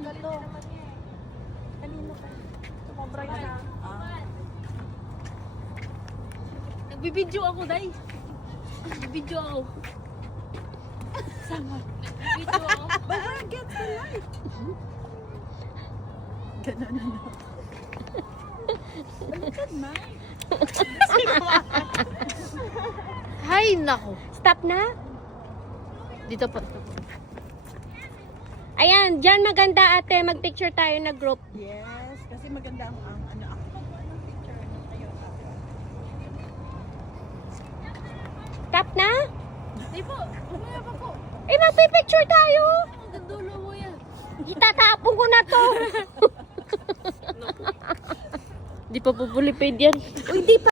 Ganito. Kanino ka? Sumobra yun ha. Nagbibidyo ako, Day. Nagbibidyo ako. Sama. Nagbibidyo ako. But I get the light. Ganun na. Look at mine. Hay, nako. Stop na. Dito po. Ayan, dyan maganda ate. Mag-picture tayo na group. Yes, kasi maganda ang ano. Ako magawa ng picture ngayon. Stop na? Di po, umaya pa po. Eh, mag-picture tayo. Ang dulo mo yan. Itatapon ko na to. Di pa pupulipid yan. Uy, di pa.